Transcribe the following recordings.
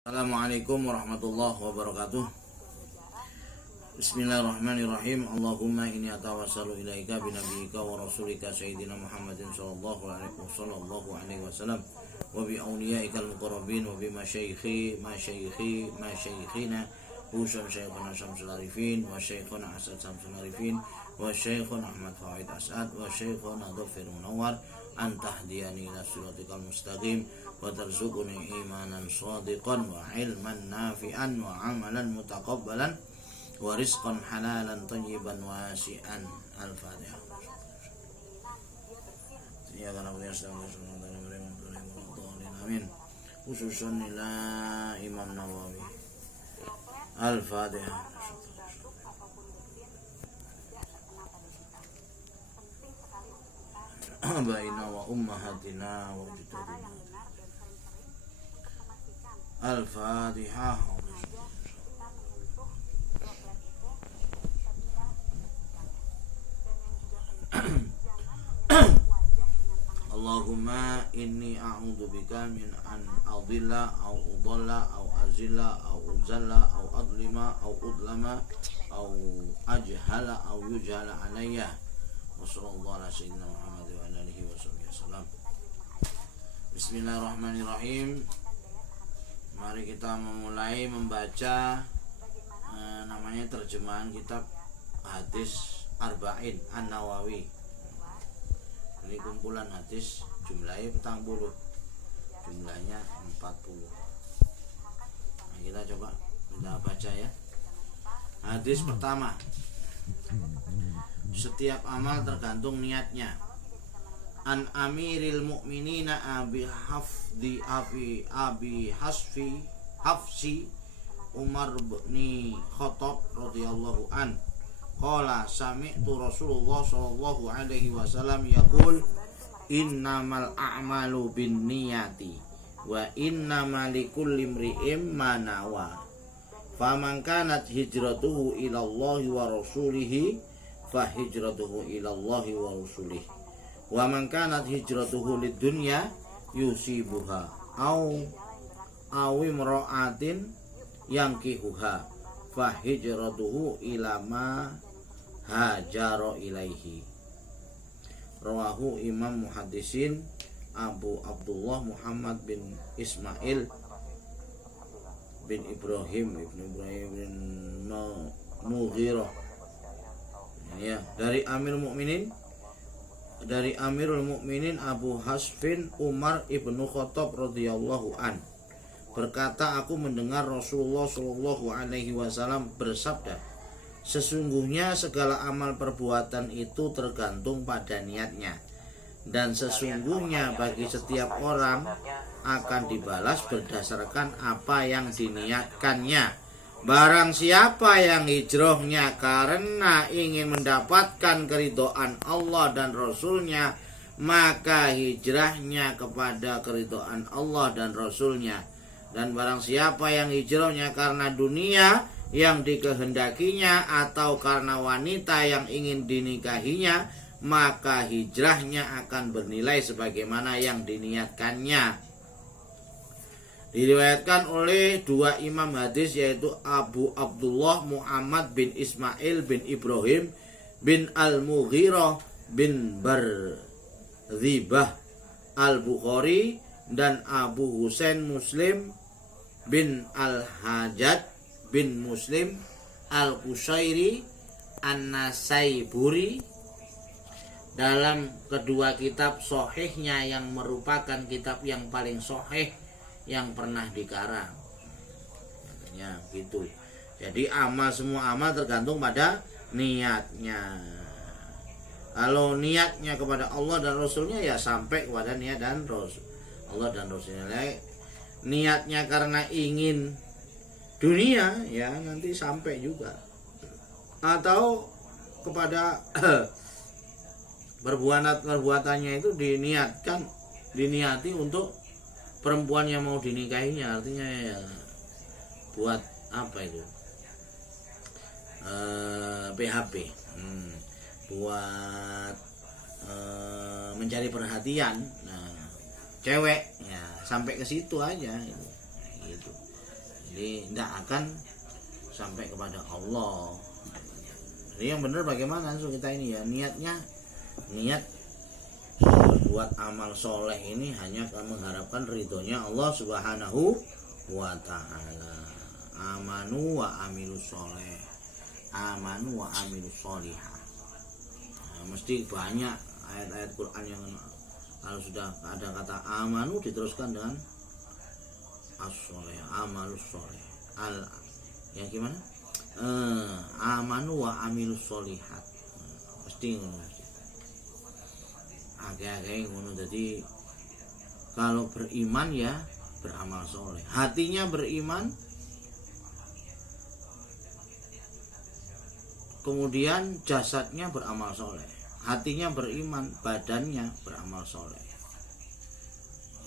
Assalamualaikum warahmatullahi wabarakatuh. Bismillahirrahmanirrahim. Allahumma inni atawassalu ilaika binabiyika wa rasulika sayyidina Muhammadin sallallahu alaihi wasallam wa bi awliyaikal muqarrabin wa bi masyayikhina Husam Syekhuna Syamsul Arifin wa Syekhuna Asad Syamsul Arifin wa Syekhuna Ahmad Fawaid As'ad wa Syekhuna Dhafir Munawwar an tahdiyani ila siratikal mustaqim wa tarzuquni imanan shadiqan wa ilman nafi'an wa amalan mutaqabbalan wa rizqan halalan tayyiban wasi'an. Al-Fatihah. Ya kana punya amin. Khususan ila Imam Nawawi. Al-Fatihah. Baina wa ummahatina wa judadina. Al-Fatihah. Allahumma inni a'udzubika min an adilla aw udalla aw azilla aw uzalla aw adlima aw udlama aw ajhala aw yujhala alayya. Wa sallallahu ala sayyidina Muhammad wa ala alihi wa sahbihi wasallam. Bismillahirrahmanirrahim. Mari kita memulai membaca namanya terjemahan kitab hadis Arba'in An-Nawawi. Ini kumpulan hadis jumlahnya 40, jumlahnya 40. Nah, kita coba baca ya. Hadis pertama. Setiap amal tergantung niatnya. An Amiril Mukminina Abi Hafsi Umar bin Khattab radhiyallahu an. Qala sami'tu Rasulullah sallallahu alaihi wasallam yaqul innamal a'malu binniyati wa innamal likulli imri'in ma nawa. Faman kanat hijratuhu ila Allah wa rasulihi fa hijratuhu ila Allah wa rasulihi. Wa man kanat hijratuhu lid-dunya yusibuha aw imra'atin yankihuha fa hijratuhu ila ma hajaro ilaihi. Rawahu Imam Muhaddisin Abu Abdullah Muhammad bin Ismail bin Ibrahim bin Mughirah. Ya, dari Amirul Mukminin Abu Hasfin Umar ibnu Khattab radhiyallahu an berkata, aku mendengar Rasulullah sallallahu alaihi wasallam bersabda, sesungguhnya segala amal perbuatan itu tergantung pada niatnya, dan sesungguhnya bagi setiap orang akan dibalas berdasarkan apa yang diniatkannya. Barang siapa yang hijrahnya karena ingin mendapatkan keridhaan Allah dan Rasulnya, maka hijrahnya kepada keridhaan Allah dan Rasulnya. Dan barang siapa yang hijrahnya karena dunia yang dikehendakinya atau karena wanita yang ingin dinikahinya, maka hijrahnya akan bernilai sebagaimana yang diniatkannya. Diriwayatkan oleh dua imam hadis, yaitu Abu Abdullah Muhammad bin Ismail bin Ibrahim bin Al-Mughirah bin Barzibah Al-Bukhari dan Abu Husain Muslim bin Al-Hajjaj bin Muslim Al-Qushairi An-Nasaiburi dalam kedua kitab sahihnya yang merupakan kitab yang paling sahih yang pernah dikarang. Katanya gitu. Jadi semua amal tergantung pada niatnya. Kalau niatnya kepada Allah dan Rasulnya, ya sampai kepada niat dan Rasul Allah dan Rasulnya. Niatnya karena ingin dunia, ya nanti sampai juga. Atau kepada perbuatannya itu diniati untuk perempuan yang mau dinikahinya, artinya ya buat apa itu, PHP, buat mencari perhatian. Nah, cewek ya sampai ke situ aja gitu. Jadi tidak akan sampai kepada Allah. Jadi yang benar bagaimana kita ini ya, niat berbuat amal soleh ini hanya mengharapkan ridhonya Allah Subhanahu wa ta'ala. Amanu wa amilus soleh, amanu wa amilus solihah. Mesti banyak ayat-ayat Quran yang kalau sudah ada kata amanu diteruskan dengan as-soleh, amalus soleh. Yang gimana? Amanu wa amilus solihat. Mesti ngono. Agak-agak ngono. Jadi kalau beriman ya beramal soleh. Hatinya beriman, kemudian jasadnya beramal soleh. Hatinya beriman, badannya beramal soleh.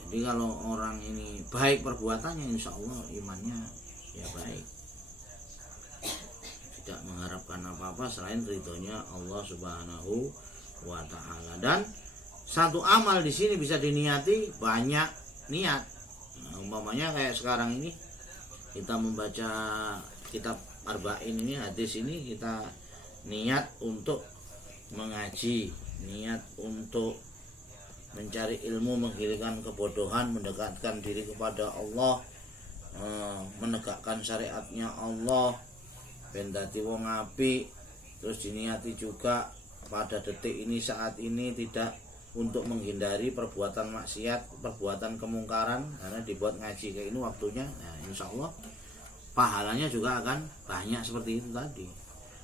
Jadi kalau orang ini baik perbuatannya, insya Allah imannya ya baik. Tidak mengharapkan apa-apa selain ridhonya Allah Subhanahu wa ta'ala. Dan satu amal di sini bisa diniati banyak niat. Nah, umpamanya kayak sekarang ini kita membaca kitab Arba'in ini, hadis ini, kita niat untuk mengaji, niat untuk mencari ilmu, menghilangkan kebodohan, mendekatkan diri kepada Allah, menegakkan syariatnya Allah, ben dadi wong apik. Terus diniati juga pada detik ini, saat ini, tidak untuk menghindari perbuatan maksiat, perbuatan kemungkaran, karena dibuat ngaji kayak ini waktunya. Nah, insya Allah pahalanya juga akan banyak seperti itu tadi.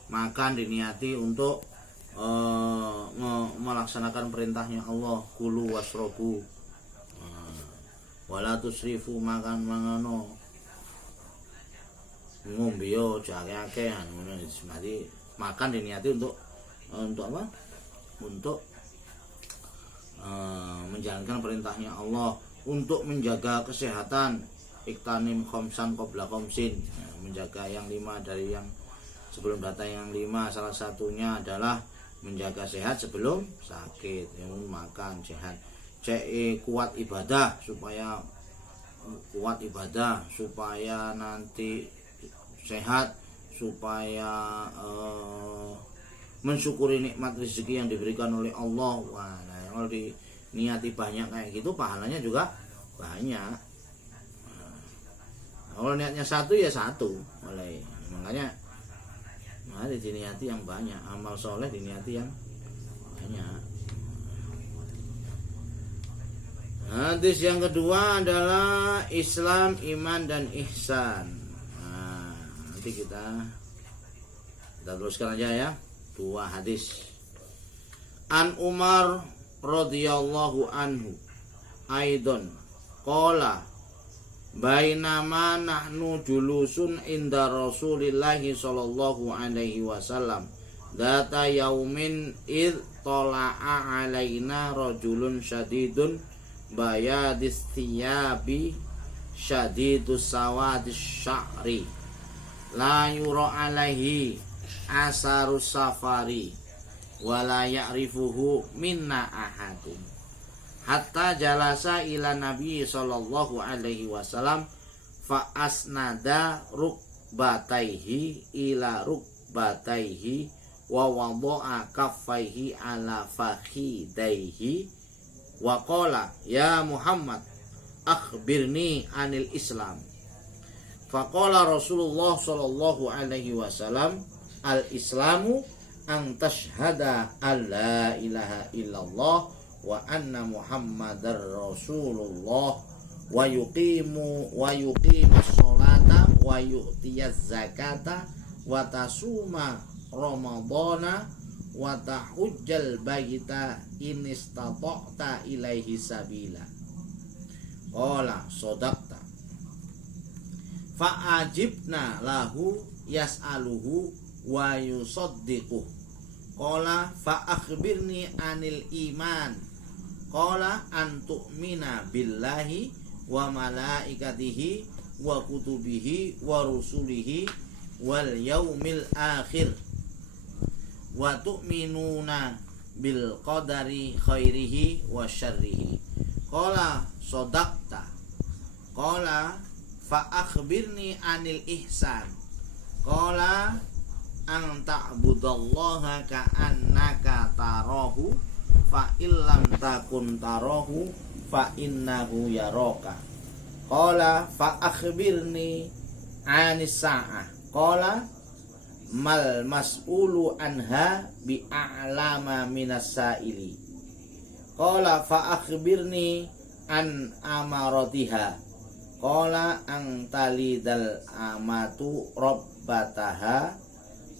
Makan diniati untuk melaksanakan perintahnya Allah, kulu wasrobu, wala tusrifu, makan mangano, ngombe yo jake-ake. Jadi makan diniati untuk apa? Untuk menjalankan perintahnya Allah, untuk menjaga kesehatan, iktanim khomsan qabla khomsin, menjaga yang 5 dari yang sebelum datang yang 5. Salah satunya adalah menjaga sehat sebelum sakit, yang makan sehat. Kuat ibadah, supaya nanti sehat, supaya mensyukuri nikmat rezeki yang diberikan oleh Allah. Wah, nah, kalau diniati banyak kayak gitu, pahalanya juga banyak. Kalau niatnya satu ya satu, makanya mari diniati yang banyak, amal soleh diniati yang banyak. Hadis yang kedua adalah Islam, iman, dan ihsan. Nah, nanti kita teruskan aja ya, 2 hadis. An Umar radhiyallahu anhu aidon qala bainama nahnu julusun inda Rasulillahi sallallahu alaihi wasallam data yaumin id tala'a alaina rajulun syadidun bayadis thiyabi syadidus sawadis sya'ri la yura alaihi asarus safari wala ya'rifuhu minna ahadun hatta jalasa ila Nabi sallallahu alaihi wasallam fa asnada rukbataihi ila rukbataihi wa wada'a kaffaihi ala fakhidaihi wa qala ya Muhammad akhbirni anil Islam. Faqala Rasulullah sallallahu alaihi wasallam al Islamu an tashhada alla ilaha illallah wa anna Muhammadar Rasulullah wa yuqimus sholata wa yu'tiyaz zakata wa tasuma ramadhana wa tahujjal baita in istata'ta ilaihi sabila. Qala sadaqta. Fa ajibna lahu yas'aluhu wa yusaddiquh. Qala fa akhbirni anil iman. Qala an tu'mina billahi wa malaikatihi wa kutubihi wa rusulihi wal yaumil akhir wa tu'minuna bil qadari khairihi wa syarrihi. Qala sadaqta. Qala fa akhbirni anil ihsan. Qala an ta'budallaha ka'annaka tarahu fa illam takun tarahu fa innahu yaraka. Qala fa akhbirni anis sa'ah. Qala mal mas'ulu anha bi a'lama minas sa'ili. Qala fa akhbirni an amaratiha. Qala ang talidal amatu rabbataha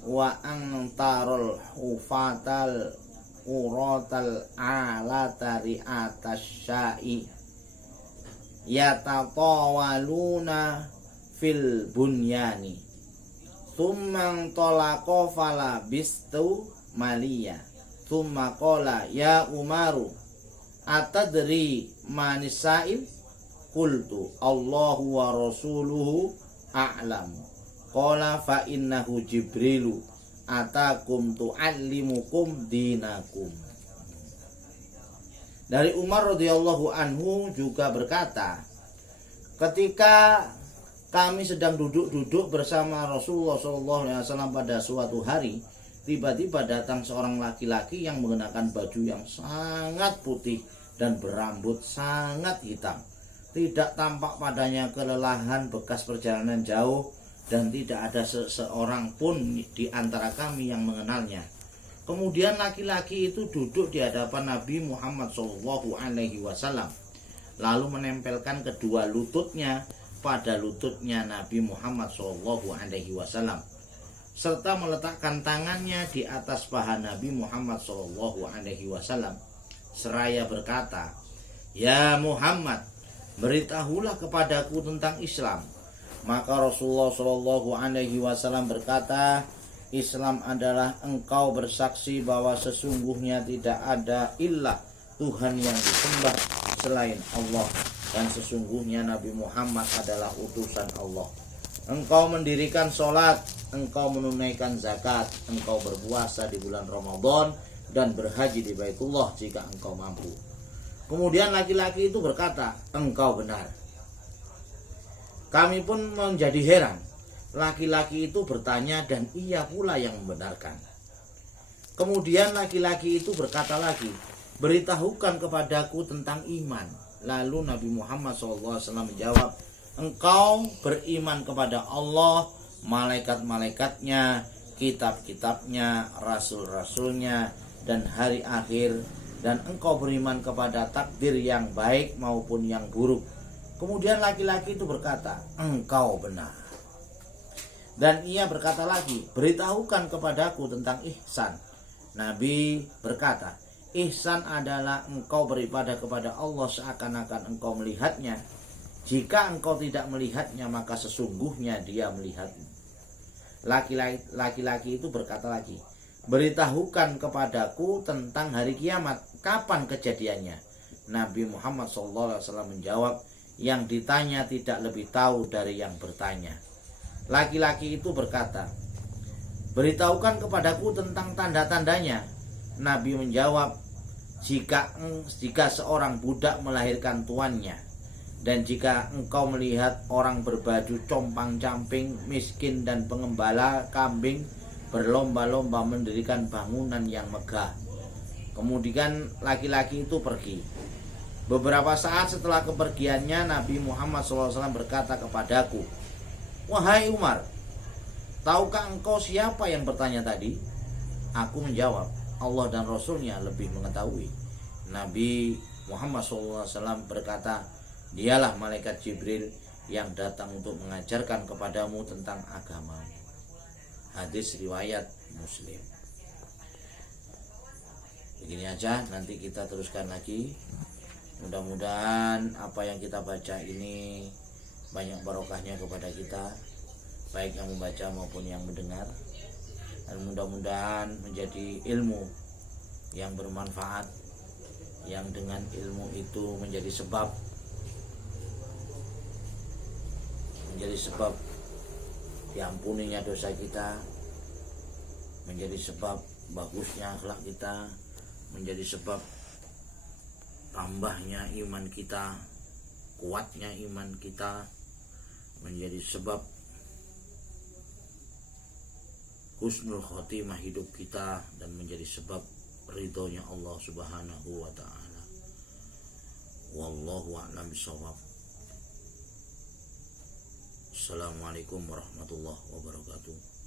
wa ang tarul hufatal uratal alatari atas syai yatatawaluna fil bunyani thumma tolako fala bistu maliya thumma qala ya Umaru atadri manisail. Qultu Allahu wa rasuluhu a'lam. Qala fa innahu Jibrilu atakum tu'allimukum dinakum. Dari Umar radhiyallahu anhu juga berkata, ketika kami sedang duduk-duduk bersama Rasulullah SAW pada suatu hari, tiba-tiba datang seorang laki-laki yang mengenakan baju yang sangat putih dan berambut sangat hitam. Tidak tampak padanya kelelahan bekas perjalanan jauh dan tidak ada seseorang pun di antara kami yang mengenalnya. Kemudian laki-laki itu duduk di hadapan Nabi Muhammad SAW, lalu menempelkan kedua lututnya pada lututnya Nabi Muhammad SAW, serta meletakkan tangannya di atas paha Nabi Muhammad SAW, seraya berkata, "Ya Muhammad, beritahulah kepadaku tentang Islam." Maka Rasulullah SAW berkata, Islam adalah engkau bersaksi bahwa sesungguhnya tidak ada ilah Tuhan yang disembah selain Allah, dan sesungguhnya Nabi Muhammad adalah utusan Allah. Engkau mendirikan sholat, engkau menunaikan zakat, engkau berpuasa di bulan Ramadan dan berhaji di Baitullah jika engkau mampu. Kemudian laki-laki itu berkata, engkau benar. Kami pun menjadi heran. Laki-laki itu bertanya dan ia pula yang membenarkan. Kemudian laki-laki itu berkata lagi, beritahukan kepadaku tentang iman. Lalu Nabi Muhammad SAW menjawab, engkau beriman kepada Allah, malaikat-malaikatnya, kitab-kitabnya, rasul-rasulnya, dan hari akhir, dan engkau beriman kepada takdir yang baik maupun yang buruk. Kemudian laki-laki itu berkata, engkau benar. Dan ia berkata lagi, beritahukan kepadaku tentang ihsan. Nabi berkata, ihsan adalah engkau beribadah kepada Allah seakan-akan engkau melihatnya. Jika engkau tidak melihatnya, maka sesungguhnya dia melihatmu. Laki-laki itu berkata lagi, beritahukan kepadaku tentang hari kiamat, kapan kejadiannya? Nabi Muhammad SAW menjawab, yang ditanya tidak lebih tahu dari yang bertanya. Laki-laki itu berkata, beritahukan kepadaku tentang tanda-tandanya. Nabi menjawab, jika seorang budak melahirkan tuannya, dan jika engkau melihat orang berbaju compang-camping, miskin dan pengembala kambing berlomba-lomba mendirikan bangunan yang megah. Kemudian laki-laki itu pergi. Beberapa saat setelah kepergiannya, Nabi Muhammad SAW berkata kepadaku, wahai Umar, tahukah engkau siapa yang bertanya tadi? Aku menjawab, Allah dan Rasulnya lebih mengetahui. Nabi Muhammad SAW berkata, dialah malaikat Jibril yang datang untuk mengajarkan kepadamu tentang agama. Hadis riwayat Muslim. Begini aja, nanti kita teruskan lagi. Mudah-mudahan apa yang kita baca ini banyak barokahnya kepada kita, baik yang membaca maupun yang mendengar. Dan mudah-mudahan menjadi ilmu yang bermanfaat, yang dengan ilmu itu menjadi sebab diampuninya dosa kita, menjadi sebab bagusnya akhlak kita, menjadi sebab tambahnya iman kita, kuatnya iman kita, menjadi sebab husnul khotimah hidup kita dan menjadi sebab ridhonya Allah Subhanahu wa ta'ala. Wallahu a'lam bishawab. Assalamualaikum warahmatullahi wabarakatuh.